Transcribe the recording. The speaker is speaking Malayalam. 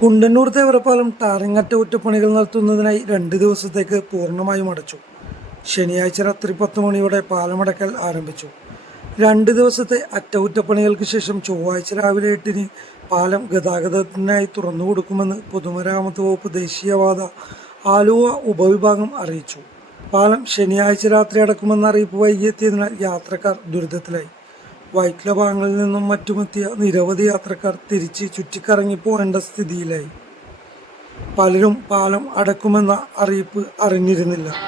കുണ്ടന്നൂർ തേവരപ്പാലം ടാറിംഗ് അറ്റകുറ്റപ്പണികൾ നടത്തുന്നതിനായി രണ്ട് ദിവസത്തേക്ക് പൂർണമായും അടച്ചു. ശനിയാഴ്ച രാത്രി പത്ത് മണിയോടെ പാലമടക്കൽ ആരംഭിച്ചു. രണ്ട് ദിവസത്തെ അറ്റകുറ്റപ്പണികൾക്ക് ശേഷം ചൊവ്വാഴ്ച രാവിലെ എട്ടിന് പാലം ഗതാഗതത്തിനായി തുറന്നു കൊടുക്കുമെന്ന് പൊതുമരാമത്ത് വകുപ്പ് ദേശീയവാദ ആലുവ ഉപവിഭാഗം അറിയിച്ചു. പാലം ശനിയാഴ്ച രാത്രി അടക്കുമെന്ന അറിയിപ്പ് വൈകിയെത്തിയതിനാൽ യാത്രക്കാർ ദുരിതത്തിലായി. വൈറ്റ്ല ഭാഗങ്ങളിൽ നിന്നും മറ്റുമെത്തിയ നിരവധി യാത്രക്കാർ തിരിച്ച് ചുറ്റിക്കറങ്ങി പോകേണ്ട സ്ഥിതിയിലായി. പലരും പാലം അടക്കുമെന്ന അറിയിപ്പ് അറിഞ്ഞിരുന്നില്ല.